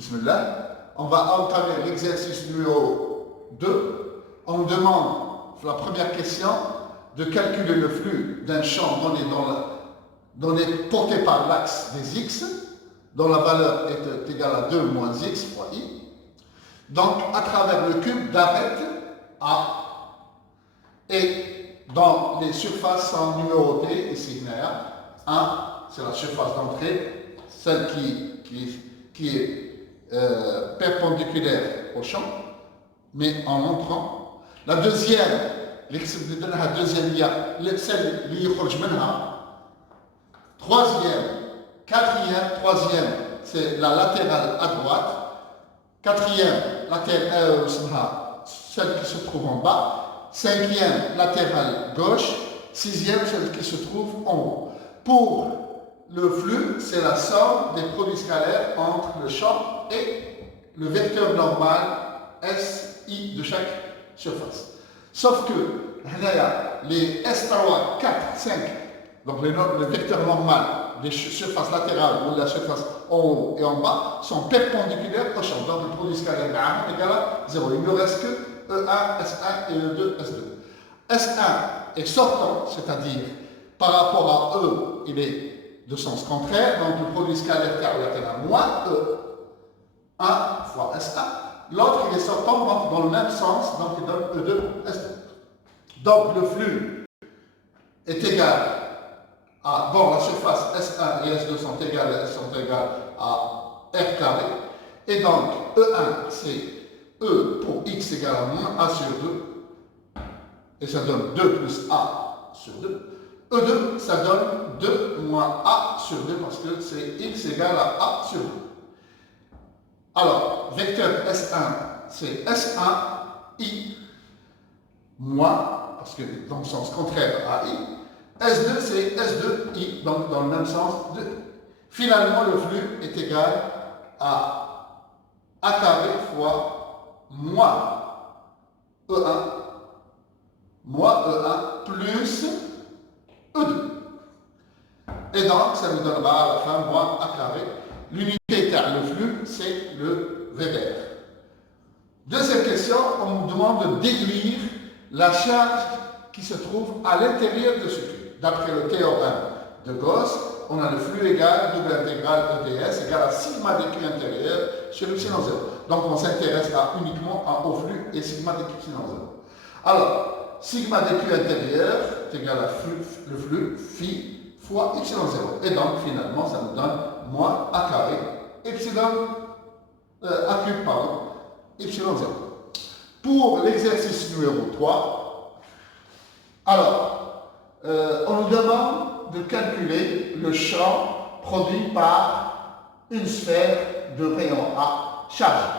Bismillah. On va entamer l'exercice numéro 2. On nous demande, la première question, de calculer le flux d'un champ donné porté par l'axe des x, dont la valeur est égale à 2 moins x fois i. Donc, à travers le cube d'arête A. Et dans les surfaces sont numérotées ici, 1, c'est la surface d'entrée, celle qui est perpendiculaire au champ, mais en entrant. La deuxième, il y a celle qui troisième, quatrième, troisième, c'est la latérale à droite. Quatrième, celle qui se trouve en bas. Cinquième, latérale gauche. Sixième, celle qui se trouve en haut. Pour le flux, c'est la somme des produits scalaires entre le champ et le vecteur normal SI de chaque surface. Sauf que les S3, 4, 5, donc le vecteur normal des surfaces latérales ou la surface en haut et en bas sont perpendiculaires au champ. Donc le produit scalaire est égal à 0. Il ne reste que E1, S1 et E2, S2. S1 est sortant, c'est-à-dire par rapport à E, il est de sens contraire. Donc le produit scalaire latéral moins E1 fois S1. L'autre, il est sortant donc, dans le même sens, donc il donne E2, S2. Donc le flux est égal à, bon, la surface S1 et S2 sont égales à R carré. Et donc E1, c'est E pour x égale à moins A sur 2. Et ça donne 2 plus A sur 2. E2, ça donne 2 moins A sur 2 parce que c'est x égale à A sur 2. Alors, vecteur S1, c'est S1, I, moins, parce que dans le sens contraire à I. S2, c'est S2, I, donc dans le même sens de I. Finalement, le flux est égal à A carré fois moins E1 plus E2. Et donc, ça nous donnera à la fin moins A carré. L'unité terme, le flux, c'est le Weber. Deuxième question, on nous demande de déduire la charge qui se trouve à l'intérieur de ce flux. D'après le théorème de Gauss, on a le flux égal, double intégrale EDS égale à sigma dq intérieur sur epsilon 0. Donc on s'intéressera uniquement au flux et sigma dq epsilon 0. Alors, sigma dq intérieur est égal à le flux phi fois epsilon 0. Et donc finalement ça nous donne moins a carré epsilon a cube, pardon, epsilon 0. Pour l'exercice numéro 3, alors, on nous demande de calculer le champ produit par une sphère de rayon A chargée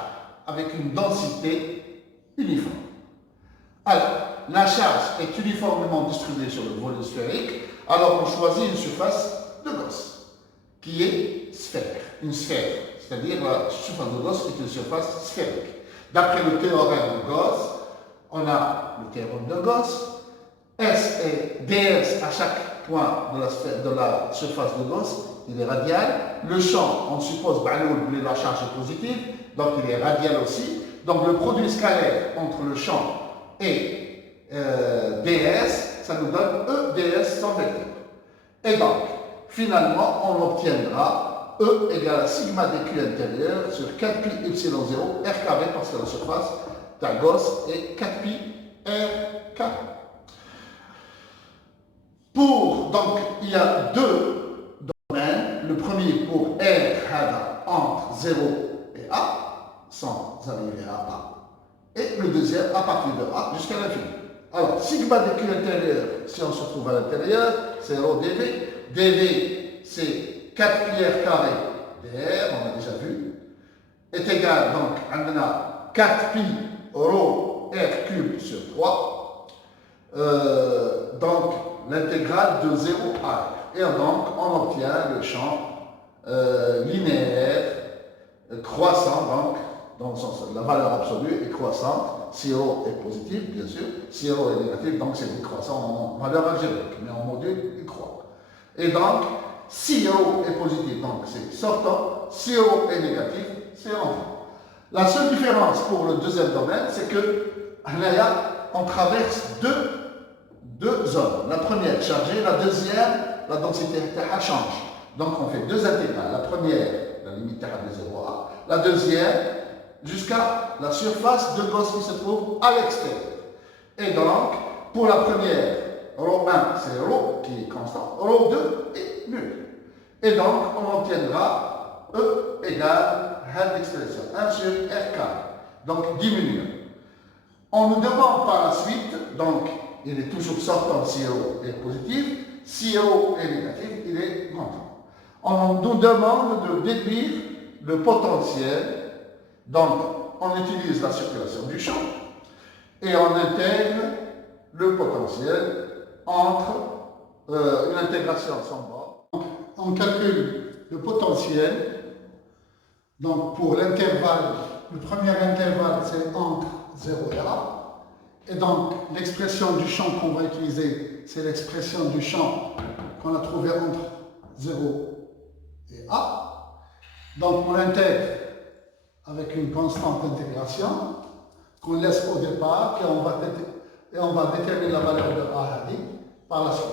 avec une densité uniforme. Alors, la charge est uniformément distribuée sur le volume sphérique, alors on choisit une surface de Gauss qui est sphère, une sphère, c'est-à-dire la surface de Gauss est une surface sphérique. D'après le théorème de Gauss, on a le théorème de Gauss, S et ds à chaque point de la surface de Gauss, il est radial. Le champ, on suppose que la charge est positive, donc il est radial aussi. Donc le produit scalaire entre le champ et ds, ça nous donne EDS sans vecteur. Et donc, finalement, on obtiendra E égale à sigma dq intérieur sur 4pi epsilon 0 R carré parce que la surface de Gauss est 4pi R carré. Donc, il y a deux domaines. Le premier pour R entre 0 et A, sans arriver à A. Et le deuxième à partir de A jusqu'à l'infini. Alors, sigma dq intérieur, si on se trouve à l'intérieur, c'est rho dv. dv, c'est 4pi R carré dr, on a déjà vu, est égal donc à 4pi rho R cube sur 3. Donc, l'intégrale de 0 à R. Et donc, on obtient le champ linéaire croissant, donc, dans le sens la valeur absolue est croissante, si ρ est positif, bien sûr, si ρ est négatif, donc c'est décroissant en valeur algébrique, mais en module, il croît. Et donc, si ρ est positif, donc c'est sortant, si ρ est négatif, c'est entrant. La seule différence pour le deuxième domaine, c'est que là, on traverse deux zones. La première chargée, la deuxième, la densité change. Donc on fait deux intégrales. La première, la limite de 0 à. La deuxième, jusqu'à la surface de Gauss qui se trouve à l'extérieur. Et donc, pour la première, ρ1 c'est ρ qui est constant, ρ2 est nul. Et donc, on obtiendra E égale l'expression 1 sur R carré. Donc, diminuant. On nous demande par la suite, donc, il est toujours sortant si ρ est positif, si ρ est négatif, il est constant. On nous demande de déduire le potentiel. Donc, on utilise la circulation du champ et on intègre le potentiel entre une intégration sans bord. On calcule le potentiel. Donc, pour l'intervalle, le premier intervalle, c'est entre 0 et A. Et donc, l'expression du champ qu'on va utiliser, c'est l'expression du champ qu'on a trouvé entre 0 et A. Donc, on l'intègre avec une constante d'intégration qu'on laisse au départ et on va déterminer la valeur de A par la suite.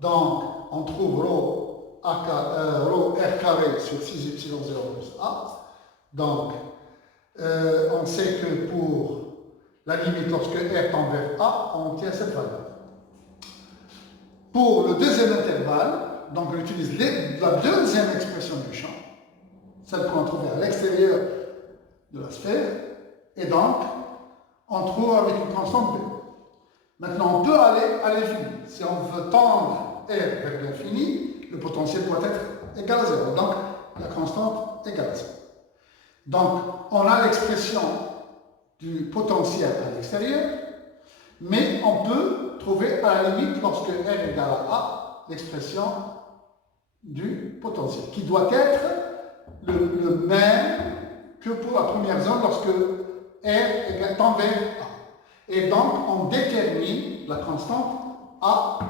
Donc, on trouve ρ R carré sur 6y0 plus A. Donc, on sait que pour la limite, lorsque R tend vers A, on obtient cette valeur. Pour le deuxième intervalle, donc on utilise la deuxième expression du champ, celle qu'on a trouvée à l'extérieur de la sphère, et donc on trouve avec une constante B. Maintenant, on peut aller à l'infini. Si on veut tendre R vers l'infini, le potentiel doit être égal à 0. Donc, la constante égale à 0. Donc, on a l'expression du potentiel à l'extérieur, mais on peut trouver à la limite, lorsque R égale à A, l'expression du potentiel, qui doit être le même que pour la première zone, lorsque R tend vers A. Et donc, on détermine la constante A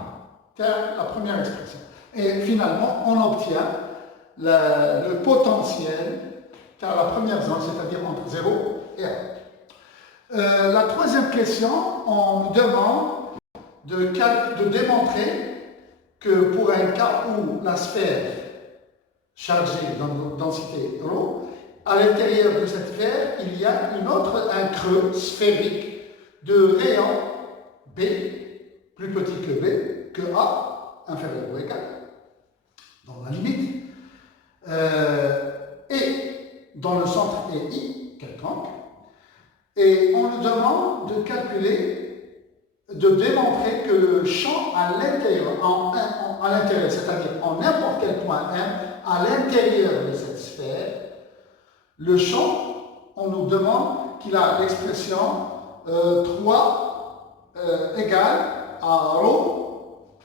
tel la première expression. Et finalement, on obtient le potentiel tel la première zone, c'est-à-dire entre 0 et 1. La troisième question, on nous demande de démontrer que pour un cas où la sphère chargée dans densité ρ, à l'intérieur de cette sphère, il y a un creux sphérique de rayon B, plus petit que B, que A, inférieur ou égal, dans la limite, et dans le centre est I, quelconque, et on nous demande de calculer, de démontrer que le champ à l'intérieur, c'est-à-dire en n'importe quel point M, à l'intérieur de cette sphère, le champ, on nous demande qu'il a l'expression 3 égale à ρ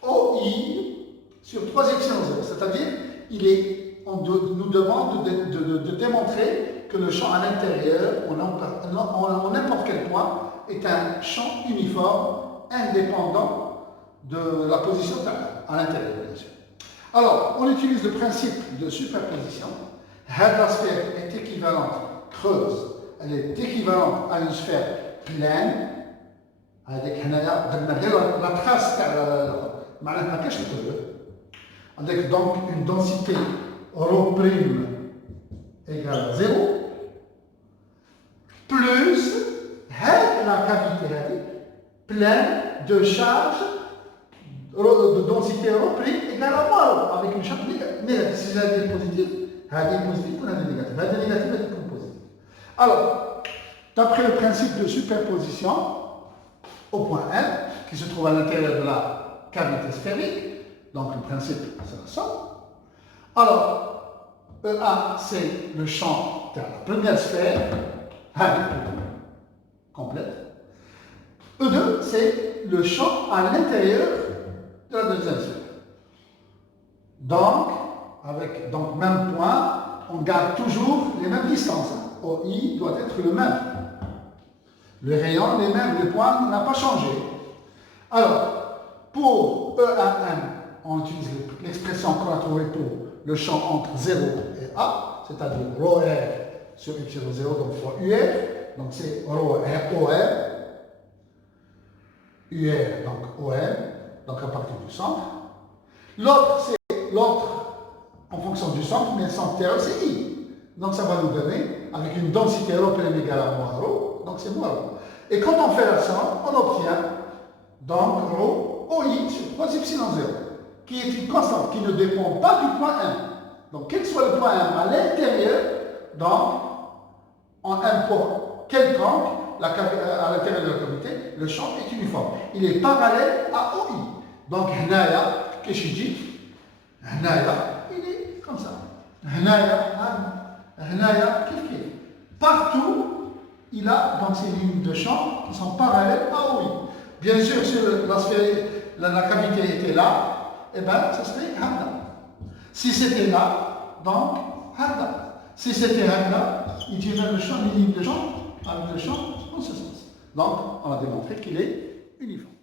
OI sur 3 epsilon 0. C'est-à-dire, on nous demande de démontrer que le champ à l'intérieur, en n'importe quel point, est un champ uniforme, indépendant de la position à l'intérieur, bien sûr. Alors, on utilise le principe de superposition. La sphère est équivalente, creuse, elle est équivalente à une sphère pleine. Avec la trace, avec donc une densité ρ' égale à 0, plus la cavité pleine de charge de densité ρ' égale à moins, avec une charge négative. Si j'ai dit positif, هذه positive ou هذه négative. هذه négative est une positive. Alors, d'après le principe de superposition, au point M, qui se trouve à l'intérieur de la cavité sphérique, donc le principe c'est la somme. Alors, EA c'est le champ de la première sphère, complète. E2 c'est le champ à l'intérieur de la deuxième sphère. Donc, avec même point, on garde toujours les mêmes distances. OI doit être le même. Le rayon, les mêmes, le point n'a pas changé. Alors, pour EAM, on utilise l'expression qu'on a trouvée pour le champ entre 0 et A, c'est-à-dire ρr sur y0, donc fois UR, donc c'est OR, UR, donc OM, donc à partir du centre. L'autre, c'est l'autre en fonction du centre, mais le centre terre, c'est I. Donc ça va nous donner, avec une densité européenne égale à moins ρ, donc c'est moins ρ. Et quand on fait la somme, on obtient donc ρ OI sur 3 epsilon 0, qui est une constante qui ne dépend pas du point 1. Donc quel que soit le point 1 à l'intérieur, donc en un point quelconque, à l'intérieur de la cavité, le champ est uniforme. Il est parallèle à OI. Donc, هنايا كيش يجي؟ هنايا il est comme ça. هنايا كيف. Partout, il a donc ces lignes de champ qui sont parallèles à OI. Bien sûr, si la cavité était là, eh bien, ça serait هكذا. Si c'était là, donc هكذا. Si c'était هكذا, il tirait le champ, les lignes de champ avec le champ en ce sens. Donc, on a démontré qu'il est uniforme.